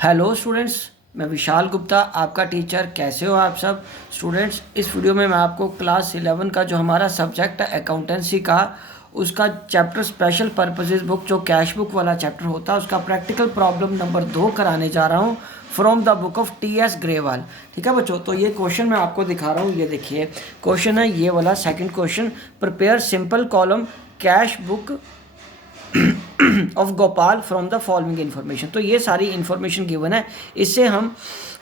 Hello students, मैं विशाल गुप्ता आपका teacher. कैसे हो आप सब स्टूडेंट्स? इस वीडियो में मैं आपको क्लास 11 का जो हमारा सब्जेक्ट है अकाउंटेंसी का, उसका चैप्टर स्पेशल पर्पसेस बुक जो कैश बुक वाला चैप्टर होता है उसका प्रैक्टिकल प्रॉब्लम नंबर 2 कराने जा रहा हूँ from the book of T.S.. Grewal. ठीक है बच्चों, तो ये क्वेश्चन मैं आपको दिखा रहा हूँ। ये देखिए क्वेश्चन है ये वाला, second question. Prepare simple column cash book of Gopal from the following information. तो ये सारी इन्फॉर्मेशन गिवन है, इससे हम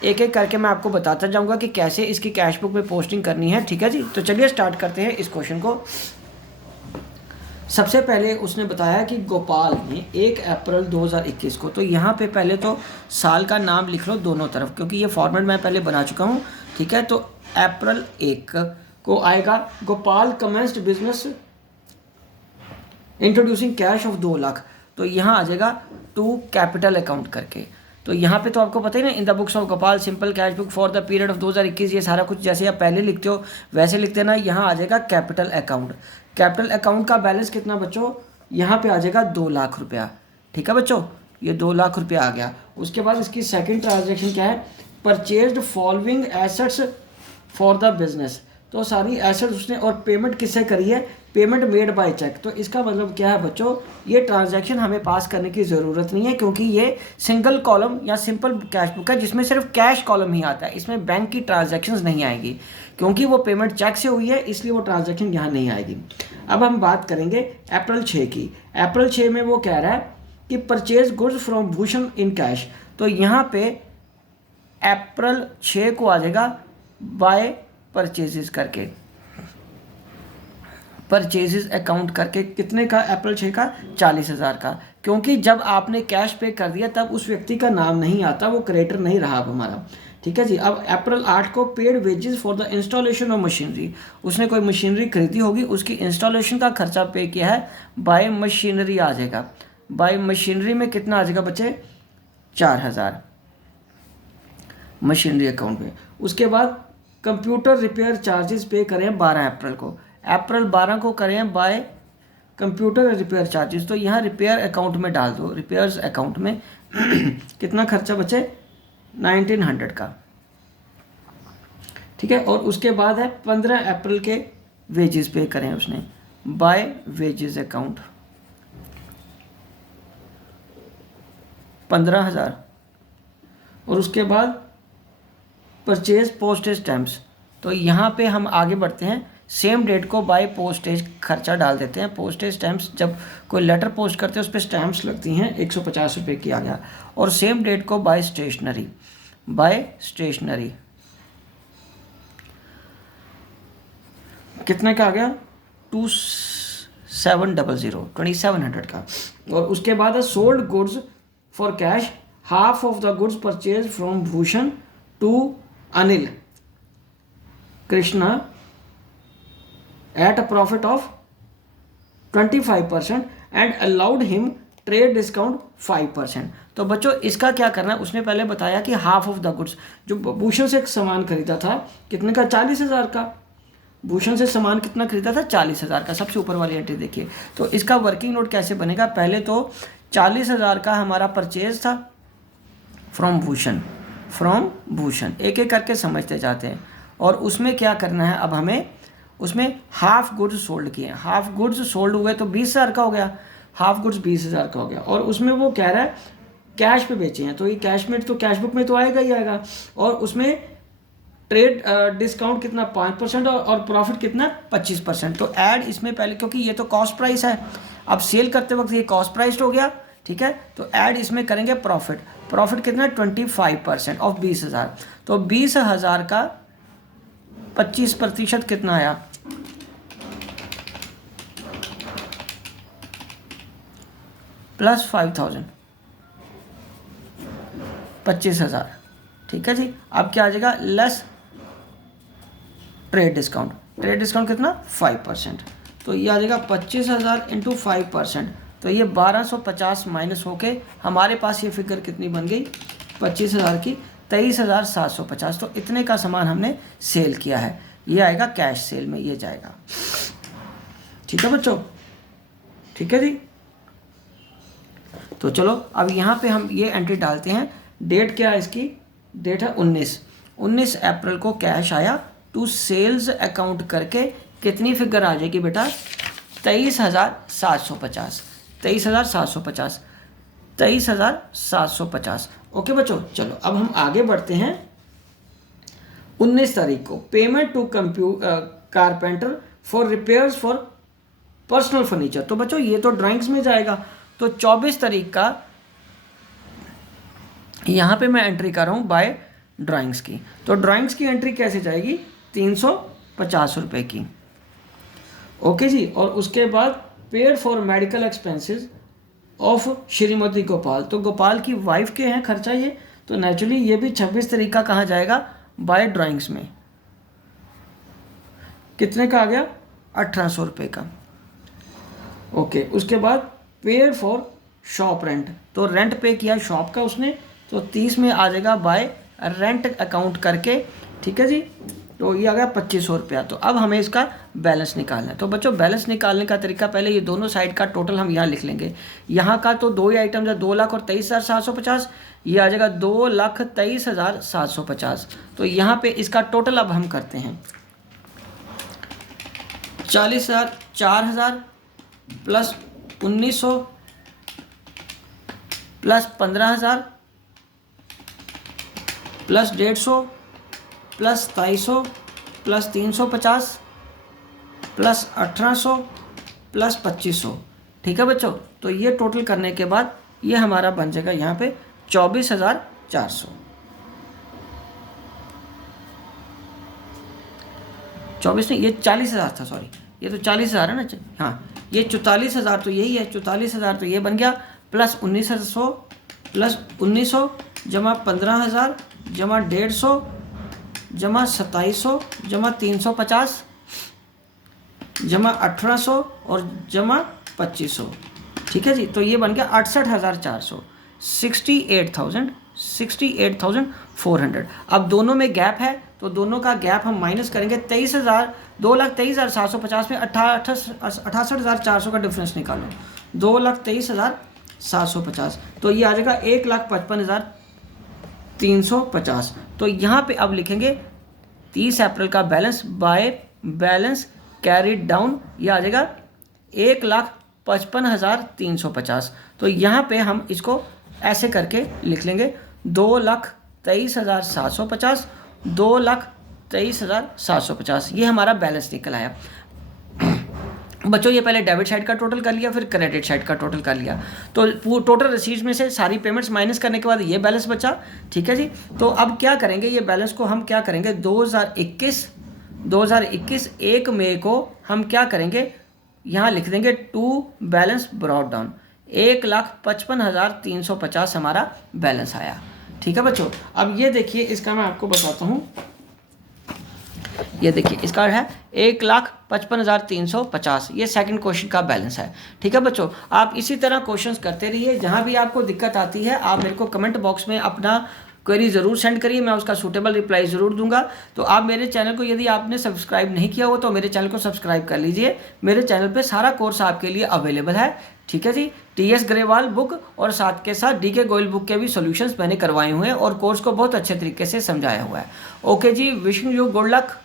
एक एक करके मैं आपको बताता जाऊंगा कि कैसे इसकी कैश बुक में पोस्टिंग करनी है। ठीक है जी, तो चलिए स्टार्ट करते हैं इस क्वेश्चन को। सबसे पहले उसने बताया कि गोपाल ने 1 अप्रैल 2021 को, तो यहाँ पे पहले तो साल का नाम लिख लो दोनों तरफ, क्योंकि ये फॉर्मेट मैं पहले बना चुका हूँ। ठीक है, तो अप्रैल 1 को आएगा Gopal commenced business introducing cash of 2 lakh. तो यहाँ आ जाएगा टू कैपिटल अकाउंट करके। तो यहाँ पे तो आपको पता ही ना, in the books of Gopal simple cash book for the period of 2021, ये सारा कुछ जैसे आप पहले लिखते हो वैसे लिखते ना। यहाँ आ जाएगा कैपिटल अकाउंट। कैपिटल अकाउंट का बैलेंस कितना बच्चों? यहाँ पे आ जाएगा 2 लाख रुपया। ठीक है बच्चों, ये 2 लाख रुपया आ गया। उसके बाद इसकी सेकेंड ट्रांजेक्शन क्या है? Purchased following assets for the business. तो सारी एसेट्स उसने, और पेमेंट किससे करी है? Payment made by cheque. तो इसका मतलब क्या है बच्चों? ये ट्रांजैक्शन हमें पास करने की ज़रूरत नहीं है, क्योंकि ये सिंगल कॉलम या सिंपल कैश बुक है जिसमें सिर्फ कैश कॉलम ही आता है। इसमें बैंक की ट्रांजैक्शंस नहीं आएगी, क्योंकि वो पेमेंट चेक से हुई है, इसलिए वो ट्रांजैक्शन यहाँ नहीं आएगी। अब हम बात करेंगे अप्रैल 6 की। अप्रैल 6 में वो कह रहा है कि purchase goods from Bhushan in cash. तो यहाँ पे अप्रैल 6 को आ जाएगा बाय परचेजेस करके, परचेजेस अकाउंट करके। कितने का? अप्रैल 6 का 40,000 का। क्योंकि जब आपने कैश पे कर दिया तब उस व्यक्ति का नाम नहीं आता, वो क्रेडिटर नहीं रहा अब हमारा। ठीक है जी। अब अप्रैल 8 को paid wages for the installation of machinery. उसने कोई मशीनरी खरीदी होगी, उसकी इंस्टॉलेशन का खर्चा पे किया है, बाय मशीनरी आ जाएगा। बाय मशीनरी में कितना आ जाएगा बच्चे? 4,000 मशीनरी अकाउंट में। उसके बाद कंप्यूटर रिपेयर चार्जेस पे करें 12 अप्रैल को। अप्रैल 12 को करें बाय कंप्यूटर रिपेयर चार्जेस। तो यहाँ रिपेयर अकाउंट में डाल दो, रिपेयर्स अकाउंट में कितना खर्चा बचे? 1900 का। ठीक है, और उसके बाद है 15 अप्रैल के वेजेस पे करें उसने बाय वेजेस अकाउंट 15,000। और उसके बाद परचेज पोस्टेज स्टैम्प्स। तो यहाँ पे हम आगे बढ़ते हैं, सेम डेट को बाय पोस्टेज खर्चा डाल देते हैं। पोस्टेज स्टैम्प्स, जब कोई लेटर पोस्ट करते हैं उस पर स्टैम्प्स लगती हैं, 150 रुपये की आ गया। और सेम डेट को बाय स्टेशनरी, बाय स्टेशनरी कितने का आ गया? 2700 का। और उसके बाद है sold goods for cash, half of the goods purchase from Bhushan to Anil Krishna at a profit of 25% and allowed him trade discount 5%। तो बच्चों इसका क्या करना है? उसने पहले बताया कि हाफ ऑफ द गुड्स, जो भूषण से सामान खरीदा था कितने का? 40,000 का। भूषण से सामान कितना खरीदा था? 40,000 का। सबसे ऊपर वाली एंट्री देखिए। तो इसका वर्किंग नोट कैसे बनेगा? पहले तो 40,000 का हमारा परचेज था फ्रॉम भूषण, फ्रॉम भूषण, एक एक करके समझते जाते हैं। और उसमें क्या करना है अब हमें? उसमें हाफ गुड्स सोल्ड किए हैं। हाफ गुड्स सोल्ड हुए तो 20,000 का हो गया, हाफ गुड्स 20,000 का हो गया। और उसमें वो कह रहा है कैश पे बेचे हैं, तो ये कैश में तो कैश बुक में तो आएगा ही आएगा। और उसमें ट्रेड डिस्काउंट कितना? 5%, और प्रॉफिट कितना? 25%। तो ऐड इसमें पहले, क्योंकि ये तो कॉस्ट प्राइस है, अब सेल करते वक्त ये कॉस्ट प्राइस हो गया। ठीक है, तो ऐड इसमें करेंगे प्रॉफिट। प्रॉफिट कितना? 25% ऑफ 20,000। तो 20,000 का 25% कितना आया? प्लस 5,000, 25,000। ठीक है जी। अब क्या आ जाएगा? Less trade discount. Trade discount कितना? 5%। तो ये आ जाएगा 25,000 इंटू 5%। तो ये 1250 माइनस होके हमारे पास ये फिगर कितनी बन गई? 25,000 की 23,750। तो इतने का सामान हमने सेल किया है। ये आएगा कैश सेल में, ये जाएगा। ठीक है बच्चों? ठीक है जी। तो चलो अब यहाँ पे हम ये एंट्री डालते हैं, डेट क्या है इसकी, डेट है 19 अप्रैल को कैश आया टू सेल्स अकाउंट करके कितनी फिगर आ जाएगी बेटा, 23,750, 23,750, 23,750। ओके बच्चों, चलो अब हम आगे बढ़ते हैं। 19 तारीख को payment to carpenter for repairs for personal furniture. तो बच्चों ये तो ड्राइंग्स में जाएगा, तो 24 तारीख का यहाँ पे मैं एंट्री कर रहा हूँ बाय ड्राइंग्स की। तो ड्राइंग्स की एंट्री कैसे जाएगी, 350 रुपये की। ओके जी, और उसके बाद paid for medical expenses of Shrimati Gopal. तो गोपाल की वाइफ के हैं खर्चा ये, तो नेचुरली ये भी 26 तारीख का कहाँ जाएगा, बाय ड्राइंग्स में। कितने का आ गया, 1800 रुपये का। ओके, उसके बाद पेड फॉर शॉप रेंट, तो रेंट पे किया शॉप का उसने, तो 30 में आ जाएगा बाय रेंट अकाउंट करके। ठीक है जी, तो ये आ गया 2500 रुपया। तो अब हमें इसका बैलेंस निकालना है। तो बच्चों बैलेंस निकालने का तरीका, पहले ये दोनों साइड का टोटल हम यहाँ लिख लेंगे। यहाँ का तो दो ही आइटम है, 2 लाख और 23,750, ये आ जाएगा 2,23,750। तो यहाँ पे इसका टोटल अब हम करते हैं, 40,000, 4,000 plus 1,900 plus 15,000 plus 150 plus 250 plus 350 plus 1800 plus 2500। ठीक है बच्चों, तो ये टोटल करने के बाद ये हमारा बन जाएगा यहाँ पे 24,400। 24 नहीं, ये 40,000 था, सॉरी, ये तो 40,000 है ना। हाँ, ये 44,000 तो यही है, 44,000 तो ये बन गया, प्लस 1,900 प्लस 1,900 जमा 15,000 जमा 150 जमा 2700 जमा 350 जमा 1800 और जमा 2500। ठीक है जी, तो ये बन गया 68,400, 68,400। अब दोनों में गैप है, तो दोनों का गैप हम माइनस करेंगे। 2,23,750 में 68,400 का डिफरेंस निकालो, 2,23,750, तो ये आ जाएगा 1,55,350। तो यहाँ पे अब लिखेंगे 30 अप्रैल का balance by balance carried down, ये आ जाएगा 1,55,350। तो यहाँ पे हम इसको ऐसे करके लिख लेंगे, 2,23,750, 2,23,750, ये हमारा बैलेंस निकल आया। बच्चों ये पहले डेबिट साइड का टोटल कर लिया, फिर क्रेडिट साइड का टोटल कर लिया, तो टोटल रिसीट्स में से सारी पेमेंट्स माइनस करने के बाद ये बैलेंस बचा। ठीक है जी, तो अब क्या करेंगे, ये बैलेंस को हम क्या करेंगे, 2021 1 मई को हम क्या करेंगे, यहाँ लिख देंगे टू बैलेंस ब्रॉट डाउन, 1,55,350 हमारा बैलेंस आया। ठीक है बच्चों, अब ये देखिए, इसका मैं आपको बताता हूँ, ये देखिए इसका है 1,55,350, ये सेकंड क्वेश्चन का बैलेंस है। ठीक है बच्चों, आप इसी तरह क्वेश्चंस करते रहिए, जहाँ भी आपको दिक्कत आती है आप मेरे को कमेंट बॉक्स में अपना क्वेरी ज़रूर सेंड करिए, मैं उसका सूटेबल रिप्लाई ज़रूर दूंगा। तो आप मेरे चैनल को यदि आपने सब्सक्राइब नहीं किया हो तो मेरे चैनल को सब्सक्राइब कर लीजिए, मेरे चैनल पे सारा कोर्स आपके लिए अवेलेबल है। ठीक है जी, TS ग्रेवाल बुक और साथ के साथ DK गोयल बुक के भी सॉल्यूशंस मैंने करवाए हुए हैं और कोर्स को बहुत अच्छे तरीके से समझाया हुआ है। Okay ji, wishing you good luck.